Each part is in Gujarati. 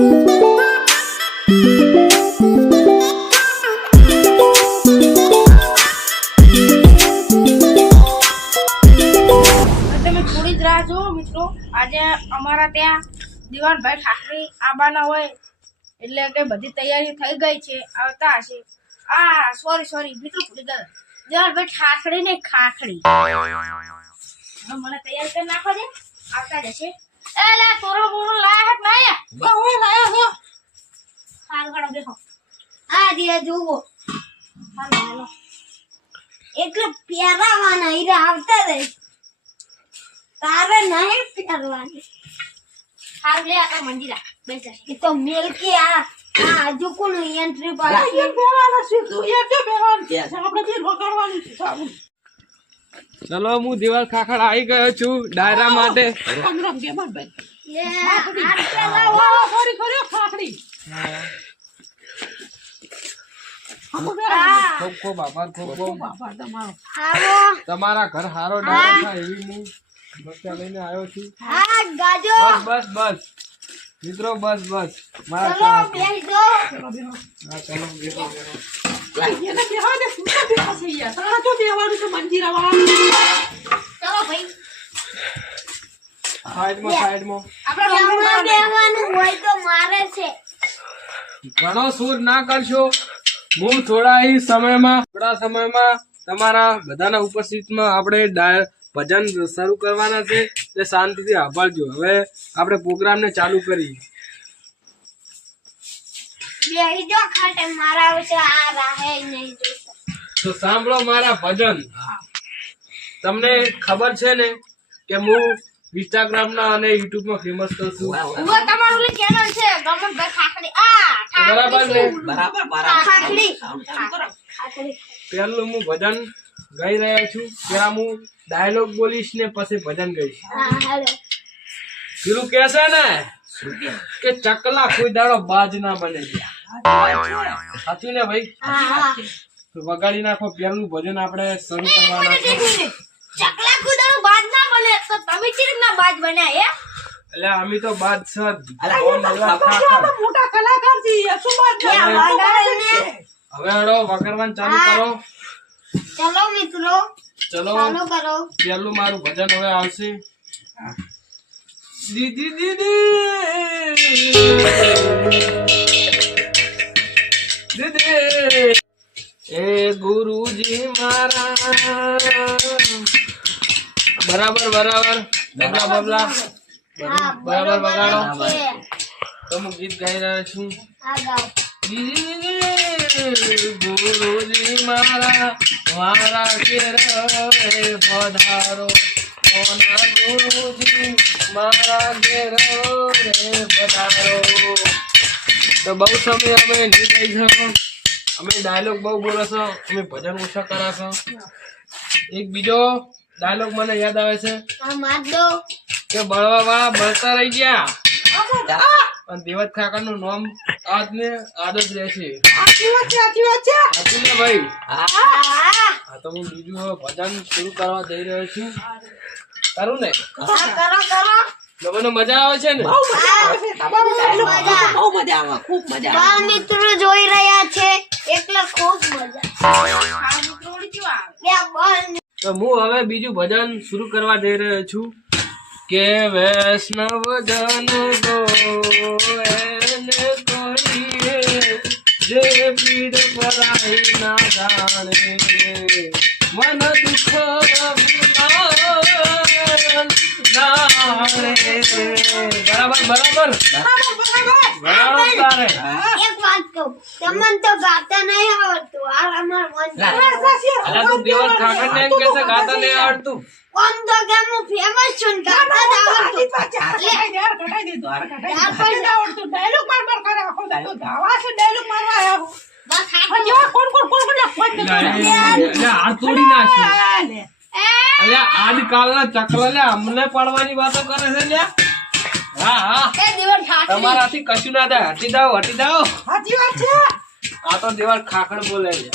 થોડી જ રાહ જો મિત્રો, આજે અમારા ત્યાં દીવાનભાઈ ઠાકરે આવવાના હોય એટલે કે બધી તૈયારી થઈ ગઈ છે, આવતા હશે. સોરી મિત્રો, દીવાનભાઈ ઠાકરે ને ખાખડી મને તૈયાર કરી નાખો છે, આવતા જશે. એલા તોરો બોરો લાયક નહીં બહુ લાયો છો સારું ઘણો દેખો આ દિયા જોવો હાલો એટલે પહેરાવાના હીરા આવતા રહે તારે નહીં પહેરવાની હારું લે આ મંદિરા બેસા એ તો મેલકી આ આજુ કોણ એન્ટ્રી પાડે એ પહેરવાના છે તું એ કે પહેરવાનું છે આપણે બી વગાડવાનું છે સારું. ચલો હું દિવાલ ખાખડ આવી ગયો છું ડાયરા માટે. ખૂબ ખૂબ આભાર, ખૂબ તમારા ઘર હારો ડાયરા થાય એવી હું બચ્ચા લઈને આવ્યો છું. બસ મિત્રો, બસ મારા ઘણો સૂર ના કરશો. હું થોડા સમયમાં તમારા બધાના ઉપસ્થિતમાં આપણે ભજન શરૂ કરવાના છે એટલે શાંતિથી સાંભળજો. હવે આપણે પ્રોગ્રામને ચાલુ કરીએ. તો સાંભળો મારા ભજન. તમને ખબર છે ને કે હું ઇન્સ્ટાગ્રામ ના અને યુટ્યુબ માં ફેમસ છું. તમારું ચેનલ છે ગમનભાઈ ખાખડી. બરાબર ને? ખાખડી પહેલું હું ભજન ગાઈ રહ્યા છું. પેલા હું ડાયલોગ બોલીશ ને પછી ભજન ગાઈશ. પેલું કે છે ને કે ચકલા કોઈ દાડો બાજ ના બને. સાચું ને ભાઈ? તો વગાડી નાખો. પેલું ભજન આપણે શરૂ કરવાના છે. ચકલા કુદાનો બાજ ના બને તો તમે ચીર ના બાજ બન્યા હે? એટલે અમે તો બાદ સર મોટા કલાકાર છીએ શું બાજ હવે હડો વગાડવાનું ચાલુ કરો. ચલો મિત્રો ચલો ચાલુ કરો. પેલું મારું ભજન હવે આવશે. દીદી દીદી દીદી એ ગુરુજી મારા. બરાબર બબલા બરાબર વગાડો. તો હું ગીત ગાઈ રહ્યો છું. ગુરુજી મારા ઘેર પધારો. ગુરુજી મારા ઘેર પધારો. તો બહુ સમય અમે નીકળી છો. અમે ડાયલોગ બહુ બોલો છો, અમે ભજન ઓછા કરા છો. એક બીજો ડાયલોગ મને યાદ આવે છે કે બળવા વાળા બળતા રહી ગયા અને દેવત ખાકર નું નામ આજ જ રહેશે. ને ભાઈ હા તો હું બીજું ભજન શરૂ કરવા જઈ રહ્યો છું. કરું ને? તમને મજા આવે છે ને? મિત્રો જોઈ રહ્યા છે એટલે ખૂબ મજા. તો હું હવે બીજું ભજન શરૂ કરવા જઈ રહ્યો છું કે વૈષ્ણવ જન ગો એને કહીએ જે પીડ પરાઈ ના જાણે મન દુઃખ બરાબર એક વાત કહું, તમને તો ગાતા નહીં આવડતું. તું દેવલ ખાખર ને એમ કહેશે ગાતા નહીં આવડતું. કોમ તો કે હું ફેમસ છું ને ગાતા જ આવડતું. આજકાલના ચકલા અમને પડવાની વાતો કરે છે લ્યા. હા તમારાથી કશું ના થાય. હટી જાઓ. આ તો દેવાળ ખાખડ બોલે છે.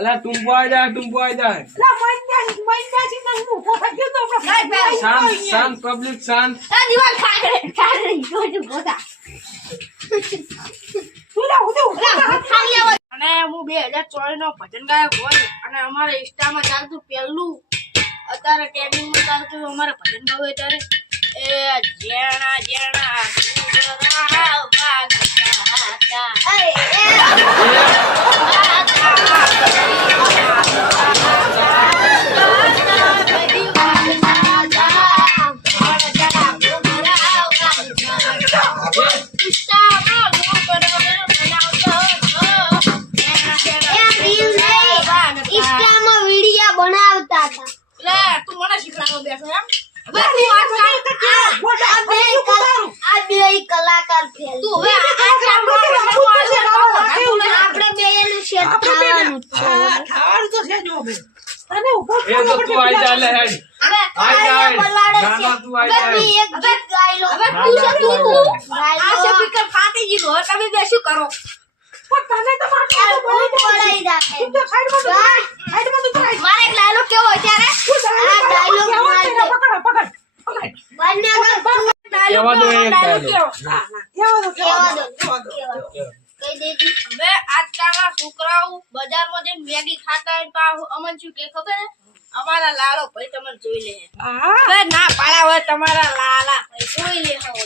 અલા ટુંબો આઈ જાય ટુંબો આઈ જાય શાંત પબ્લિક શાંત આ દિવાલ ખાખરે જોજો બોતા અને હું 2024 નો ભજન ગાયક હોય અને અમારે ઇન્સ્ટામાં ચાલતું પહેલું અત્યારે ટ્રેનિંગમાં ચાલતું અમારે ભજન ગાવું ત્યારે એ જેણા જેણા સુરા ઇન્સ્ટામાં વિડિયો બનાવતા હતા. લે તું મને શીખડાવવા બેઠો એમ હવે તું વાત કર આ બે કલાકાર ફેલ. તું હવે આ કામ આપણે બેયનું સેટ થવાનું છે. એ તો તું આઈ જા લે હેડ આઈ જા નાના તું આઈ જા એક ગીત ગાઈ લો. હવે તું છે તું આ સ્પીકર ફાટી ગયું હવે તમે બે શું કરો યાર, બહુ બોલાઈ જાય. મારે એક ડાયલોગ કેવો હોય ત્યારે આ ડાયલોગ મારે બંને કેવા દો એક ડાયલોગ ડાયલોગ. કેવા દો. કહી દેજી. હવે આજકાલના છોકરાઓ બજારમાં જઈને મેગી ખાતા હોય તો અમન શું કે ખબર હે અમારા લાલો ભાઈ તમને જોઈ લે હવે ના પાડ્યા હોય તમારા લાલા ભાઈ જોઈ લે હોય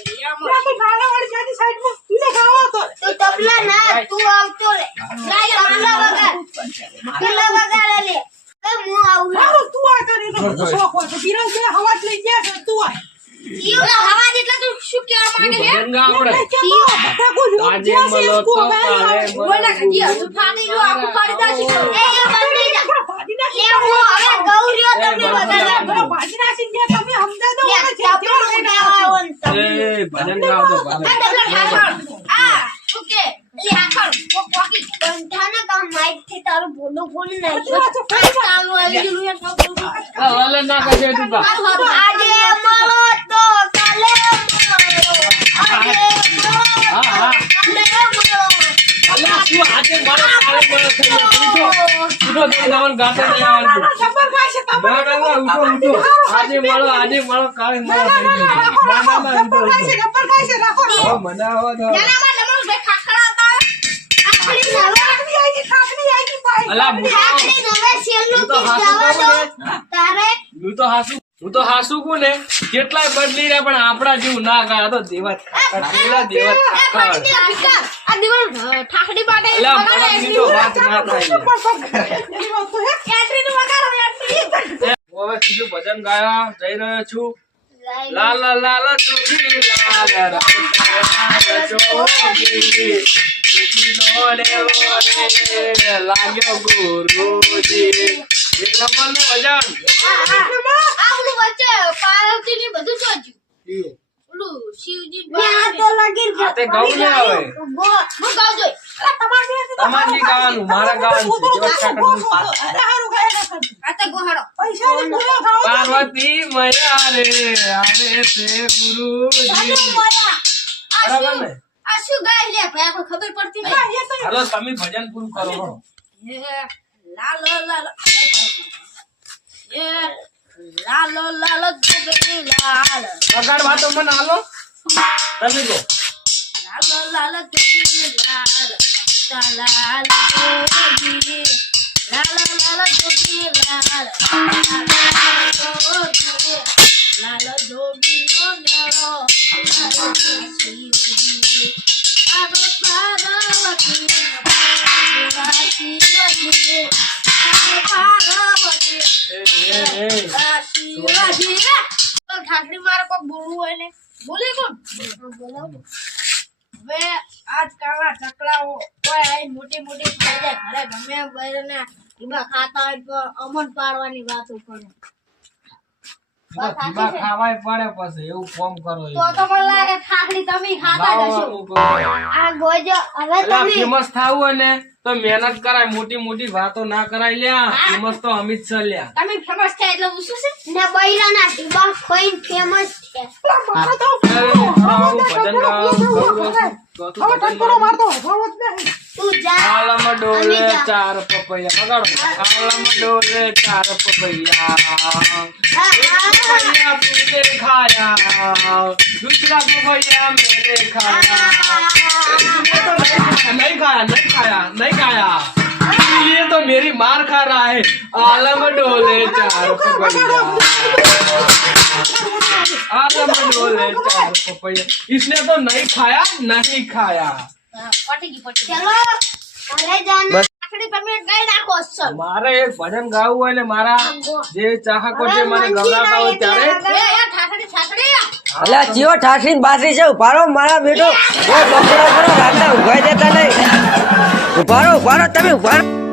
તું તબલા ના, તું આવતો રે. તબલા વગાડ. તબલા વગાડ લે. હવે હું આવું. ઈયો હવા જેટલા તું શું કહેવા માંગે છે ભજન ગા આપણે આજે મળો તો કાલે બોલા કજી હજુ ફાટી જો આખું પાડી દાશી એ બંને જા. એ હું હવે ગૌરીઓ તમને વગાડવા. તબલું ગાવા એ ભજન ગાવ તો ભજન. આ શું કે લે આખર કોકી બંધાના કામ માઈક થી તારું બોલો બોલ નાખ્યો. કામ આવી ગયું યાર આ વાલે ના કજે તું તા આજે મળો તો કાલે મળો. આજે મળો હા હા કાલે મળો. અલ્યા તું આજે મારો કાલે મળો થઈ ગયો ઉઠો તો નવન ગાતે નહીં આવતું ના ઉઠો આજે મળો કાલે મળો થઈ ગયો ના ઉઠો ઓ મનાવો તો નાનામાં લમણું ભાઈ ખાખરા હતા અલા હું ખાખરી નવે સેલનું પીસ ગાવા દો. તારે હું તો હાસુ કુ ને કેટલાય બદલી રહ્યા પણ આપડા જેવું ના ગાય તો દેવત ખાકડ આ દિવાલ ઠાકડી પાડે અલા મરદની તો વાત ના થાય એન્ટ્રી નું વગાડો એન્ટ્રી હવે સીધું ભજન ગાવા જઈ રહ્યો છું ગાઈ લો. લાલ લાલ જોગી લાલ લાલ જોગી લાગ્યો ગુરુજી કમલ ભજન આ ઓલું વચ્ચે પાર્વતી ની બધું સોજ્યું ઓલું શિવજી ત્યાં તો લગીર આ તે ગાવું ને હવે હું ગાવ જોઈ તમારી ગાવાનું મારા ગાવાનું છે જો ઠાકરનું આ તો ગોહાડો પાર્વતી મયા રે આવે છે ગુરુજી બરાબર ને આ શું ગાય લે ભાઈ કોઈ ખબર પડતી નહીં હાલો તમે ભજન પૂરું કરો હો એ લાલ લાલ એ લાલ લાલ જોગી લાલ વગાડવા તો મને હાલો તમે કહો લાલ લાલ જોગી લાલ લાલ જોગી લાલ લાલ જોગી લાલ લાલ જોગી નો મેળો લાલ શિવજી આરો પાર્વતી શિવજી આરો પાર્વતી શિવજી ઠાકડી મારે કોઈ બોલવું હોય ને બોલે કોણ હવે આજકાલના ચકલાઓ કોઈ આઈ મોટી મોટી થઈ જાય ઘરે ગમે એમ બહેરને ઈબા ખાતા હોય તો અમન પાડવાની વાતો કરે ધીમા ખાવાય પડે પછી એવું ફોર્મ કરો તો મને લાગે ઠાકડી તમે ખાતા જશો આ ગોજો હવે તમે ફેમસ થાવું હોય ને તો મહેનત કરાય મોટી મોટી વાતો ના કરાય લ્યા ફેમસ તો અમિત સર લ્યા તમે ફેમસ થાય એટલે હું શું છે ને બૈરાના ટીબા ખોઈને ફેમસ છે. અરે ભજન તું જા આલમ ડોલે અમે જા. ચાર પપૈયા વગાડો આલમ ડોલે ચાર પપૈયા હા, पपैया तूने खाया दूसरा पपैया मैंने खाया तूने तो नहीं खाया इसलिए तो मेरी मार खा रहा है आलम डोले चार पपैया आलम डोले चार पपैया इसने तो नहीं खाया પટી ગઈ પટી ગઈ. ચલો ઘરે જાને આખડી તમે ગઈ નાખો છો મારે એક ભજન ગાવું હોય ને મારા જે ચાહકો છે મને ગવડાવતા હોય ત્યારે ઠાકડી અલ્યા ચિયો ઠાઠી બાસરી છે ઉભારો મારા બેટો બકડો કરો રાંધા ઉભાઈ દેતા નહીં ઉભારો તમે ઉભારો